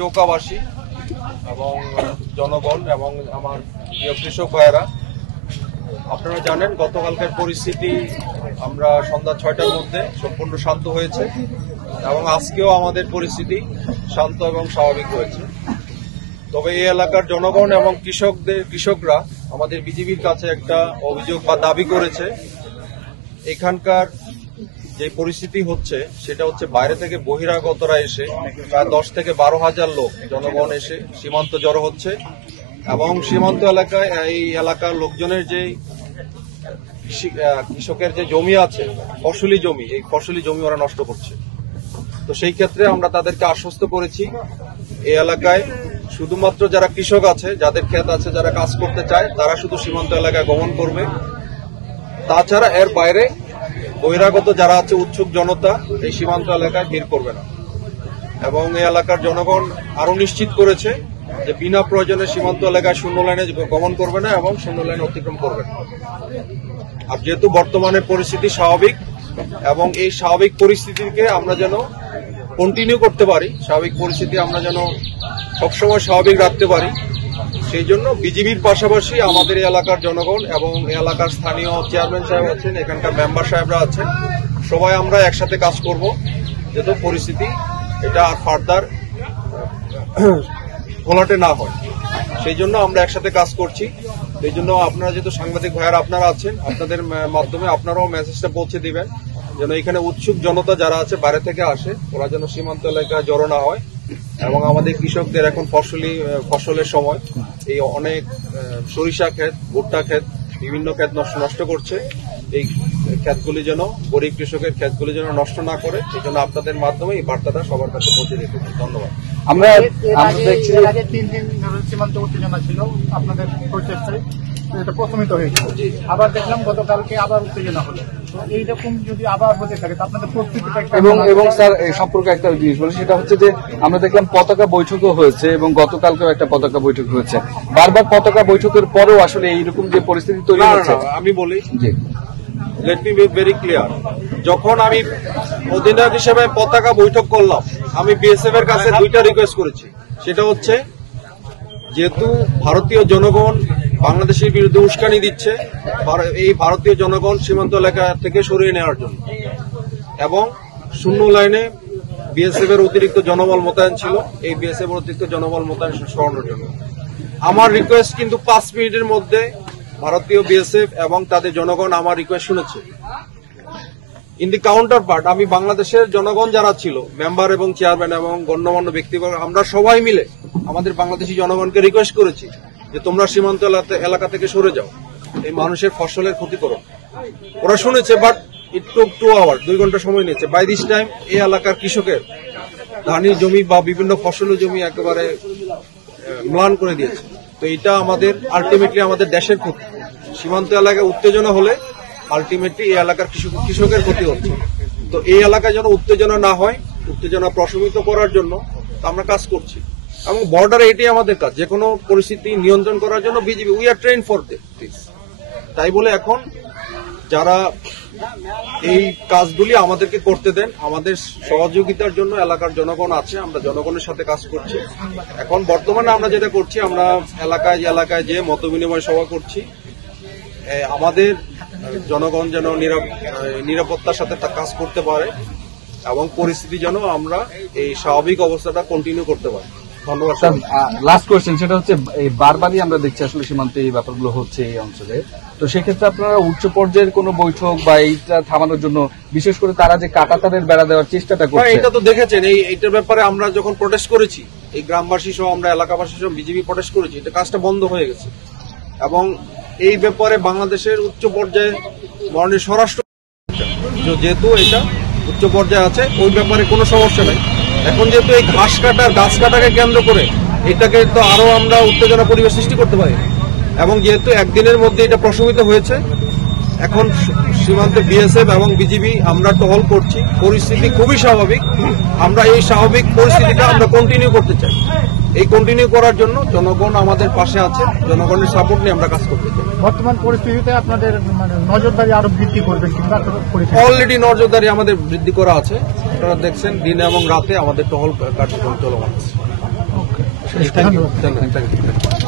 চৌকাবাসী এবং জনগণ এবং আমার প্রিয় কৃষক ভাইয়েরা, আপনারা জানেন গতকালকের পরিস্থিতি আমরা সন্ধ্যা 6টার মধ্যে সম্পূর্ণ শান্ত হয়েছে এবং আজকেও আমাদের পরিস্থিতি শান্ত এবং স্বাভাবিক হয়েছে। তবে এই এলাকার জনগণ এবং কৃষকরা আমাদের বিজিবির কাছে একটা অভিযোগ বা দাবি করেছে, এখানকার যে পরিস্থিতি হচ্ছে সেটা হচ্ছে বাইরে থেকে বহিরাগতরা এসে প্রায় 10 থেকে 12,000 লোক জনগণ এসে সীমান্ত জড়ো হচ্ছে এবং সীমান্ত এলাকায় এই এলাকার লোকজনের যে কৃষকের যে জমি আছে ফসলি জমি, এই ফসলি জমি ওরা নষ্ট করছে। তো সেই ক্ষেত্রে আমরা তাদেরকে আশ্বস্ত করেছি এই এলাকায় শুধুমাত্র যারা কৃষক আছে, যাদের ক্ষেত আছে, যারা কাজ করতে চায় তারা শুধু সীমান্ত এলাকায় গমন করবে। তাছাড়া এর বাইরে বহিরাগত যারা আছে উৎসুক জনতা এই সীমান্ত এলাকায় ভিড় করবে না। এবং এই এলাকার জনগণ আরো নিশ্চিত করেছে যে বিনা প্রয়োজনে সীমান্ত এলাকায় শূন্য লাইনে গমন করবে না এবং শূন্য লাইন অতিক্রম করবে না। আর যেহেতু বর্তমানে পরিস্থিতি স্বাভাবিক এবং এই স্বাভাবিক পরিস্থিতিকে আমরা যেন কন্টিনিউ করতে পারি, স্বাভাবিক পরিস্থিতি আমরা যেন সবসময় স্বাভাবিক রাখতে পারি, সেই জন্য বিজিবির পাশাপাশি আমাদের এই এলাকার জনগণ এবং এলাকার স্থানীয় চেয়ারম্যান সাহেব আছেন, এখানকার মেম্বার সাহেবরা আছেন, সবাই আমরা একসাথে কাজ করব যাতে পরিস্থিতি এটা আর ফার্দার ঘোলাটে না হয়। সেই জন্য আমরা একসাথে কাজ করছি। এই জন্য আপনারা যেহেতু সাংবাদিক ভাইয়ারা আপনারা আছেন, আপনাদের মাধ্যমে আপনারাও মেসেজটা পৌঁছে দিবেন যেন এখানে উৎসুক জনতা যারা আছে বাইরে থেকে আসে ওরা যেন সীমান্ত এলাকায় জড়ো না হয়। এবং আমাদের কৃষকদের এখন ফসলের সময় এই অনেক সরিষা ক্ষেত, ভুট্টা ক্ষেত, বিভিন্ন ক্ষেত নষ্ট করছে, এই ক্ষেতগুলি যেন গরিব কৃষকের ক্ষেতগুলি যেন নষ্ট না করে, এই জন্য আপনাদের মাধ্যমে এই বার্তাটা সবার কাছে পৌঁছে দিতে চাই। ধন্যবাদ। আমরা দেখছি 3 দিন সীমান্ত উত্তেজনা ছিল আপনাদের প্রচেষ্টায়, এটা প্রশমিত হয়েছে। আবার দেখলাম গতকালকে আবার উত্তেজনা হলো। এইরকম যদি আবার হতে থাকে আপনাদের প্রস্তুতিটা এবং স্যার এই সম্পর্কে একটা জিনিস বলি, সেটা হচ্ছে যে আমরা দেখলাম পতাকা বৈঠকও হয়েছে এবং গতকালকেও একটা পতাকা বৈঠক হয়েছে। বারবার পতাকা বৈঠকের পরেও আসলে এইরকম যে পরিস্থিতি তৈরি হচ্ছে, আমি বলি let me be very clear, যখন আমি অধিনায়ক হিসেবে পতাকা বৈঠক করলাম আমি বিএসএফ এর কাছে দুইটা রিকোয়েস্ট করেছি। সেটা হচ্ছে যেহেতু ভারতীয় জনগণ বাংলাদেশের বিরুদ্ধে উস্কানি দিচ্ছে, এই ভারতীয় জনগণ সীমান্ত এলাকা থেকে সরিয়ে নেওয়ার জন্য এবং শূন্য লাইনে বিএসএফ এর অতিরিক্ত জনবল মোতায়েন ছিল, এই বিএসএফ এর অতিরিক্ত জনবল মোতায়েন সরানোর জন্য আমার রিকোয়েস্ট কিন্তু 5 মিনিটের মধ্যে ভারতীয় বিএসএফ এবং তাদের জনগণ আমার রিকোয়েস্ট শুনেছে। ইন দি কাউন্টার পার্ট আমি বাংলাদেশের জনগণ যারা ছিল, মেম্বার এবং চেয়ারম্যান এবং গণ্যমান্য ব্যক্তিবর্গ, আমরা সবাই মিলে আমাদের বাংলাদেশি জনগণকে রিকোয়েস্ট করেছি যে তোমরা সীমান্ত এলাকা থেকে সরে যাও, এই মানুষের ফসলের ক্ষতি করো। ওরা শুনেছে, বাট ইট টুক 2 আওয়ার, 2 ঘন্টা সময় নিয়েছে। বাই দিস টাইম এই এলাকার কৃষকের ধানের জমি বা বিভিন্ন ফসলের জমি একেবারে ম্লান করে দিয়েছে। তো এটা আমাদের আলটিমেটলি আমাদের দেশের ক্ষতি। সীমান্ত এলাকায় উত্তেজনা হলে আলটিমেটলি এই এলাকার কৃষকের ক্ষতি হচ্ছে। তো এই এলাকায় যেন উত্তেজনা না হয়, উত্তেজনা প্রশমিত করার জন্য আমরা কাজ করছি এবং বর্ডারে এটাই আমাদের কাজ, যে কোনো পরিস্থিতি নিয়ন্ত্রণ করার জন্য BGB we are train for this. তাই বলে এখন যারা এই কাজগুলি আমাদেরকে করতে দেন, আমাদের সহযোগিতার জন্য এলাকার জনগণ আছে, আমরা জনগণের সাথে কাজ করছি। এখন বর্তমানে আমরা যেটা করছি, আমরা এলাকায় যে মত বিনিময় সভা করছি, আমাদের জনগণ যেন নিরাপত্তার সাথে কাজ করতে পারে এবং পরিস্থিতি যেন আমরা এই স্বাভাবিক অবস্থাটা কন্টিনিউ করতে পারি। ধন্যবাদ। লাস্ট কোয়েশ্চেন, সেটা হচ্ছে এই বারবারই আমরা দেখছি আসলে সীমান্তে এই ব্যাপারগুলো হচ্ছে এই অঞ্চলে, তো সেক্ষেত্রে আপনারা উচ্চ পর্যায়ের কোনো বৈঠক বা এইটা থামানোর জন্য বিশেষ করে তারা যে কাঁটাতারের বেড়া দেওয়ার চেষ্টাটা করছে, এটা তো দেখেছেন, এইটার ব্যাপারে আমরা যখন প্রোটেস্ট করেছি, এই গ্রামবাসী সহ আমরা এলাকাবাসী সহ বিজেপি প্রোটেস্ট করেছি, এটা কাজটা বন্ধ হয়ে গেছে এবং এই ব্যাপারে বাংলাদেশের উচ্চ পর্যায়ে মাননীয় স্বরাষ্ট্র যেহেতু এটা উচ্চ পর্যায়ে আছে, ওই ব্যাপারে কোনো সমস্যা নাই। এখন যেহেতু এই গাছ কাটাকে কেন্দ্র করে এটাকে তো আরো আমরা উত্তেজনা পরিবেশ সৃষ্টি করতে পারি এবং যেহেতু একদিনের মধ্যে এটা প্রশমিত হয়েছে, এখন সীমান্তে বিএসএফ এবং বিজিবি আমরা টহল করছি, পরিস্থিতি খুবই স্বাভাবিক। আমরা এই স্বাভাবিক পরিস্থিতিটা আমরা কন্টিনিউ করতে চাই। এই কন্টিনিউ করার জন্য জনগণ আমাদের পাশে আছে, জনগণের সাপোর্ট নিয়ে আমরা কাজ করতে চাই। বর্তমান পরিস্থিতিতে আপনাদের নজরদারি আরো বৃদ্ধি করবেন কিংবা অলরেডি নজরদারি আমাদের বৃদ্ধি করা আছে, আপনারা দেখছেন দিনে এবং রাতে আমাদের টহল কার্যক্রম চলমান আছে। ধন্যবাদ। ধন্যবাদ।